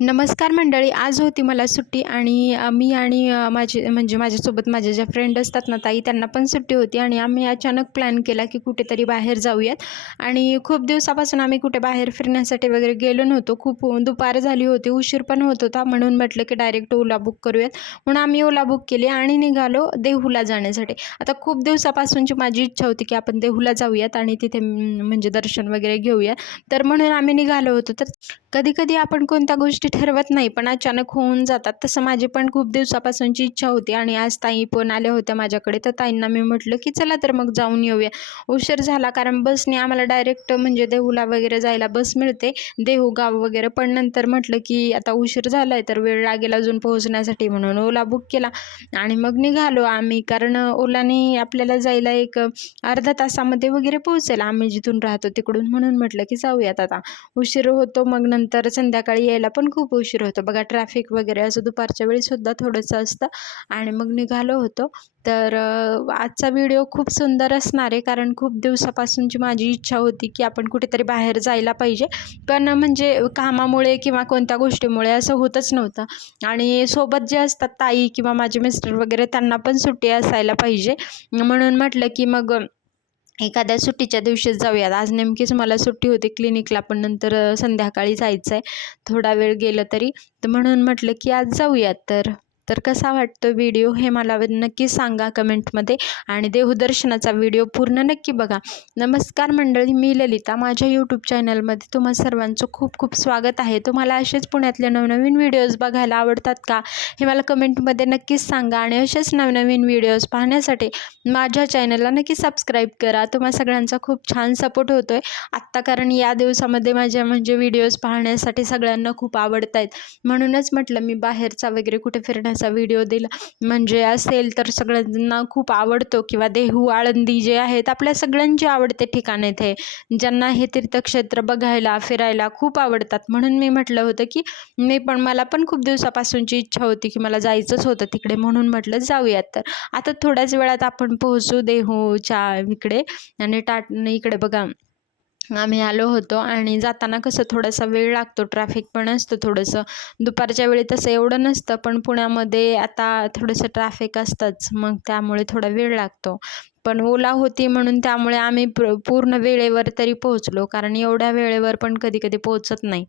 नमस्कार मंडळी, आज होती मला सुट्टी आणि मी आणि माझ्यासोबत माझ्या ज्या फ्रेंड असतात ना ताई, त्यांना पण सुट्टी होती आणि आम्ही अचानक प्लॅन केला की कुठेतरी बाहेर जाऊयात. आणि खूप दिवसापासून आम्ही कुठे बाहेर फिरण्यासाठी वगैरे गेलो नव्हतो. खूप दुपार झाली होती, उशीर पण होत होता, म्हणून म्हटलं की डायरेक्ट ओला बुक करूयात. म्हणून आम्ही ओला बुक केली आणि निघालो देहूला जाण्यासाठी. आता खूप दिवसापासूनची माझी इच्छा होती की आपण देहूला जाऊयात आणि तिथे म्हणजे दर्शन वगैरे घेऊया. तर म्हणून आम्ही निघालो होतो. तर कधी-कधी आपण कोणत्या गोष्टी ठरवत नाही, पण अचानक होऊन जातात. तसं माझी पण खूप दिवसापासूनची इच्छा होती आणि आज ताई पण आल्या होत्या माझ्याकडे. तर ताईंना मी म्हटलं की चला तर मग जाऊन येऊया. उशीर झाला कारण बसने आम्हाला डायरेक्ट म्हणजे देहूला वगैरे जायला बस मिळते, देहू गाव वगैरे. पण नंतर म्हटलं की आता उशीर झालाय तर वेळ लागेल अजून पोहोचण्यासाठी, म्हणून ओला बुक केला आणि मग निघालो आम्ही. कारण ओलाने आपल्याला जायला एक अर्ध्या तासामध्ये वगैरे पोहोचेल आम्ही जिथून राहतो तिकडून. म्हणून म्हटलं की जाऊयात आता. उशीर होतो, मग नंतर संध्याकाळी यायला पण खूप उशीर होतो बघा. ट्रॅफिक वगैरे असं दुपारच्या वेळीसुद्धा थोडंसं असतं. आणि मग निघालो होतो. तर आजचा व्हिडिओ खूप सुंदर असणार आहे, कारण खूप दिवसापासूनची माझी इच्छा होती की आपण कुठेतरी बाहेर जायला पाहिजे. पण म्हणजे कामामुळे किंवा कोणत्या गोष्टीमुळे असं होतच नव्हतं. आणि सोबत जे असतात ताई किंवा माझे मिस्टर वगैरे, त्यांना पण सुट्टी असायला पाहिजे. म्हणून म्हटलं की मग एखाद्या सुट्टीच्या दिवशीच जाऊयात. आज नेमकीच मला सुट्टी होती क्लिनिकला, पण नंतर संध्याकाळी जायचं आहे, थोडा वेळ गेलं तरी. तर म्हणून म्हटलं की आज जाऊयात. तर कसा वाटतो व्हिडिओ हे मला नक्की सांगा कमेंटमध्ये आणि देवदर्शनाचा व्हिडिओ पूर्ण नक्की बघा. नमस्कार मंडळी, मी ललिता. माझ्या यूट्यूब चॅनलमध्ये तुम्हा सर्वांचं खूप खूप स्वागत आहे. तुम्हाला असेच पुण्यातले नवनवीन व्हिडिओज बघायला आवडतात का, हे मला कमेंटमध्ये नक्कीच सांगा. आणि असेच नवनवीन व्हिडिओज पाहण्यासाठी माझ्या चॅनलला नक्की सबस्क्राईब करा. तुम्हा सगळ्यांचा खूप छान सपोर्ट होतो आहे आत्ता, कारण या दिवसामध्ये माझ्या म्हणजे व्हिडिओज पाहण्यासाठी सगळ्यांना खूप आवडत आहेत. म्हणूनच म्हटलं मी बाहेरचा वगैरे कुठे फिरण्याचा व्हिडिओ दिला म्हणजे असेल तर सगळ्यांना खूप आवडतो. किंवा देहू, आळंदी जे आहेत आपल्या सगळ्यांचे आवडते ठिकाण आहेत हे, ज्यांना हे तीर्थक्षेत्र बघायला फिरायला खूप आवडतात. म्हणून मी म्हटलं होतं की मला पण खूप दिवसापासूनची इच्छा होती की मला जायचंच होतं तिकडे, म्हणून म्हटलं जाऊयात. तर आता थोड्याच वेळात आपण पोहोचू देहूच्या इकडे. आणि इकडे बघा आम्ही आलो होतो. आणि जाताना कसं थोडासा वेळ लागतो, ट्रॅफिक पण असतं थोडंसं. दुपारच्या वेळी तसं एवढं नसतं, पण पुण्यामध्ये आता थोडंसं ट्रॅफिक असतंच, मग त्यामुळे थोडा वेळ लागतो. पण ओला होती म्हणून त्यामुळे आम्ही पूर्ण वेळेवर तरी पोहोचलो, कारण एवढ्या वेळेवर पण कधी कधी पोहोचत नाही.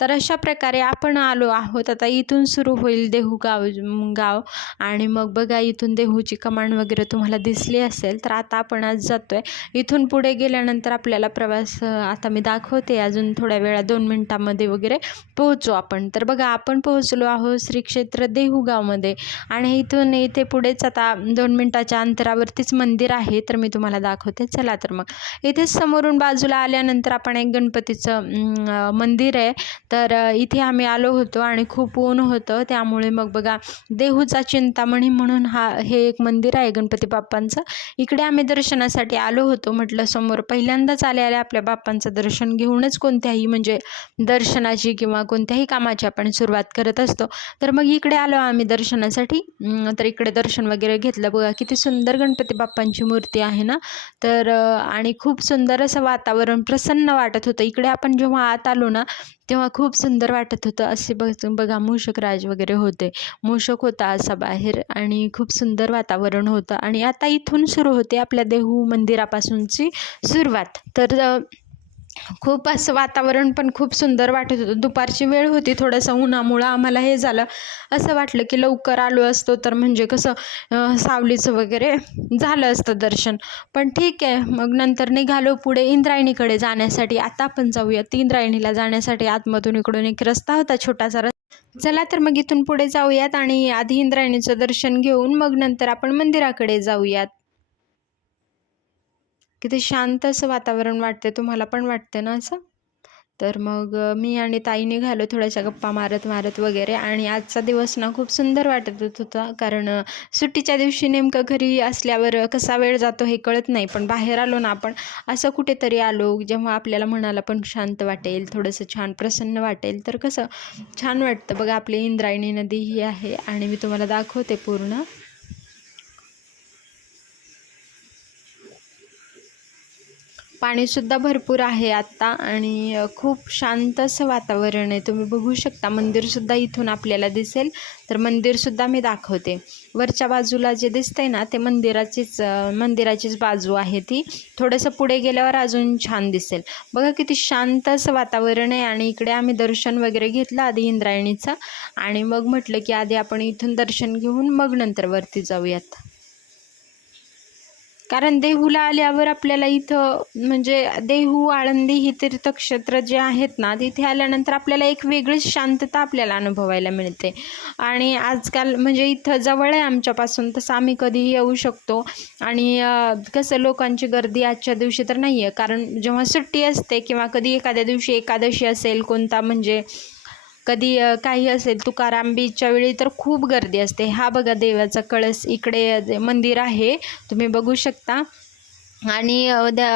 तर अशा प्रकारे आपण आलो आहोत. आता इथून सुरू होईल देहू गाव. आणि मग बघा इथून देहूची कमान वगैरे तुम्हाला दिसली असेल. तर आता आपण आज जातोय. इथून पुढे गेल्यानंतर आपल्याला प्रवास आता मी दाखवते, अजून थोड्या वेळा 2 मिनिटांमध्ये वगैरे पोहोचू आपण. तर बघा आपण पोहोचलो आहोत श्री क्षेत्र देहू गावमध्ये. आणि इथून इथे पुढेच आता 2 मिनिटाच्या अंतरावरतीच मंदिर आहे, तर मी तुम्हाला दाखवते. चला तर मग इथेच समोरून बाजूला आल्यानंतर आपण एक गणपतीचं मंदिर आहे. तर इथे आम्ही आलो होतो आणि खूप ऊन होतं, त्यामुळे मग बघा देहूचा चिंतामणी म्हणून हे एक मंदिर आहे गणपती बाप्पांचं. इकडे आम्ही दर्शनासाठी आलो होतो. म्हटलं समोर पहिल्यांदाच आल्या आपल्या बाप्पांचं दर्शन घेऊनच कोणत्याही म्हणजे दर्शनाची किंवा कोणत्याही कामाची आपण सुरुवात करत असतो. तर मग इकडे आलो आम्ही दर्शनासाठी. तर इकडे दर्शन वगैरे घेतलं. बघा किती सुंदर गणपती बाप्पांची मूर्ती आहे ना. तर आणि खूप सुंदर असं वातावरण प्रसन्न वाटत होतं. इकडे आपण जेव्हा आत आलो ना, तेव्हा खूप सुंदर वाटत होतं. असे बघा मूषकराज वगैरे होते, मूषक होता असा बाहेर, आणि खूप सुंदर वातावरण होतं. आणि आता इथून सुरू होते आपल्या देहू मंदिरापासूनची सुरुवात. तर खूप असं वातावरण पण खूप सुंदर वाटत होतं. दुपारची वेळ होती, थोडंसं उन्हामुळं आम्हाला हे झालं, असं वाटलं की लवकर आलो असतो तर म्हणजे कसं सावलीचं वगैरे झालं असतं दर्शन. पण ठीक आहे, मग नंतर निघालो पुढे इंद्रायणीकडे जाण्यासाठी. आता आपण जाऊयात इंद्रायणीला जाण्यासाठी. आतमधून इकडून एक रस्ता होता, छोटासा रस्ता. चला तर मग इथून पुढे जाऊयात आणि आधी इंद्रायणीचं दर्शन घेऊन मग नंतर आपण मंदिराकडे जाऊयात. किती शांत असं वातावरण वाटते, तुम्हाला पण वाटते ना असं. तर मग मी आणि ताई निघालो थोड्याशा गप्पा मारत मारत वगैरे. आणि आजचा दिवस ना खूप सुंदर वाटत होता, कारण सुट्टीच्या दिवशी नेमकं घरी असल्यावर कसा वेळ जातो हे कळत नाही, पण बाहेर आलो ना आपण, असं कुठेतरी आलो जेव्हा आपल्याला मनाला पण शांत वाटेल, थोडंसं छान प्रसन्न वाटेल, तर कसं छान वाटतं. बघा आपली इंद्रायणी नदी ही आहे आणि मी तुम्हाला दाखवते पूर्ण. पाणीसुद्धा भरपूर आहे आत्ता आणि खूप शांत असं वातावरण आहे. तुम्ही बघू शकता मंदिरसुद्धा इथून आपल्याला दिसेल. तर मंदिरसुद्धा मी दाखवते. वरच्या बाजूला जे दिसतंय ना ते मंदिराचीच बाजू आहे ती. थोडंसं पुढे गेल्यावर अजून छान दिसेल. बघा किती शांत असं वातावरण आहे. आणि इकडे आम्ही दर्शन वगैरे घेतलं आधी इंद्रायणीचं आणि मग म्हटलं की आधी आपण इथून दर्शन घेऊन मग नंतर वरती जाऊयात. कारण देहूला आल्यावर आपल्याला इथं म्हणजे देहू, आळंदी ही तीर्थक्षेत्र जे आहेत ना तिथे आल्यानंतर आपल्याला एक वेगळीच शांतता आपल्याला अनुभवायला मिळते. आणि आजकाल म्हणजे इथं जवळ आहे आमच्यापासून, तसं आम्ही कधीही येऊ शकतो. आणि कसं लोकांची गर्दी आजच्या दिवशी तर नाही आहे, कारण जेव्हा सुट्टी असते किंवा कधी एखाद्या दिवशी एकादशी असेल, कोणता म्हणजे कधी काही असेल, तुकाराम बीजच्या वेळी तर खूप गर्दी असते. हा बघा देवाचा कळस इकडे मंदिर आहे, तुम्ही बघू शकता. आणि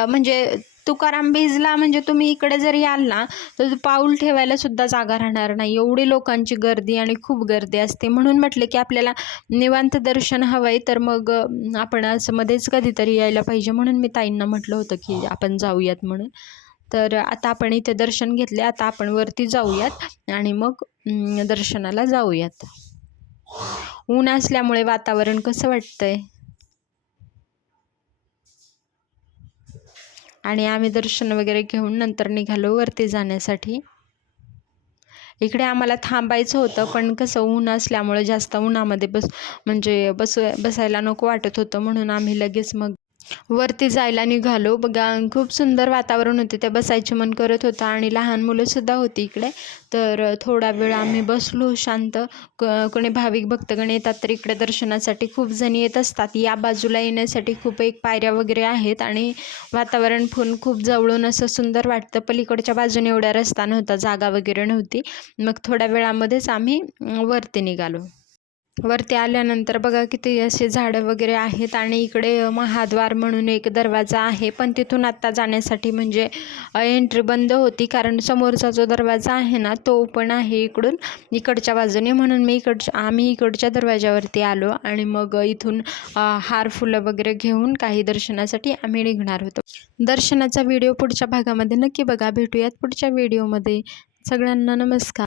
म्हणजे तुकाराम बीजला म्हणजे तुम्ही इकडे जर याल ना तर पाऊल ठेवायला सुद्धा जागा राहणार नाही, एवढी लोकांची गर्दी आणि खूप गर्दी असते. म्हणून म्हटलं की आपल्याला निवांत दर्शन हवं आहे, तर मग आपण असं मध्येच कधीतरी यायला पाहिजे. म्हणून मी ताईंना म्हटलं होतं की आपण जाऊयात म्हणून. तर आता आपण इथे दर्शन घेतले, आता आपण वरती जाऊयात आणि मग दर्शनाला जाऊयात. ऊन असल्यामुळे वातावरण कसं वाटतंय. आणि आम्ही दर्शन वगैरे घेऊन नंतर निघालो वरती जाण्यासाठी. इकडे आम्हाला थांबायचं होतं, पण कसं ऊन असल्यामुळे जास्त उन्हामध्ये बसायला नको वाटत होतं, म्हणून आम्ही लगेच मग वरती जायला निघालो. बघा खूप सुंदर वातावरण होते, त्या बसायची मन करत होतं आणि लहान मुलंसुद्धा होती इकडे. तर थोडा वेळ आम्ही बसलो शांत. कोणी भाविक भक्तगण येतात तर इकडे दर्शनासाठी खूप जणी येत असतात. या बाजूला येण्यासाठी खूप एक पायऱ्या वगैरे आहेत आणि वातावरण पण खूप जवळून असं सुंदर वाटतं. पलीकडच्या बाजूने एवढा रस्ता नव्हता, जागा वगैरे नव्हती. मग थोड्या वेळामध्येच आम्ही वरती निघालो. वरती आल्यानंतर बघा किती असे झाडं वगैरे आहेत आणि इकडे महाद्वार म्हणून एक दरवाजा आहे, पण तिथून आत्ता जाण्यासाठी म्हणजे एंट्री बंद होती, कारण समोरचा जो दरवाजा आहे ना तो ओपन आहे इकडच्या बाजूने. म्हणून आम्ही इकडच्या दरवाजावरती आलो आणि मग इथून हार फुलं वगैरे घेऊन काही दर्शनासाठी आम्ही निघणार होतो. दर्शनाचा व्हिडिओ पुढच्या भागामध्ये नक्की बघा. भेटूयात पुढच्या व्हिडिओमध्ये. सगळ्यांना नमस्कार.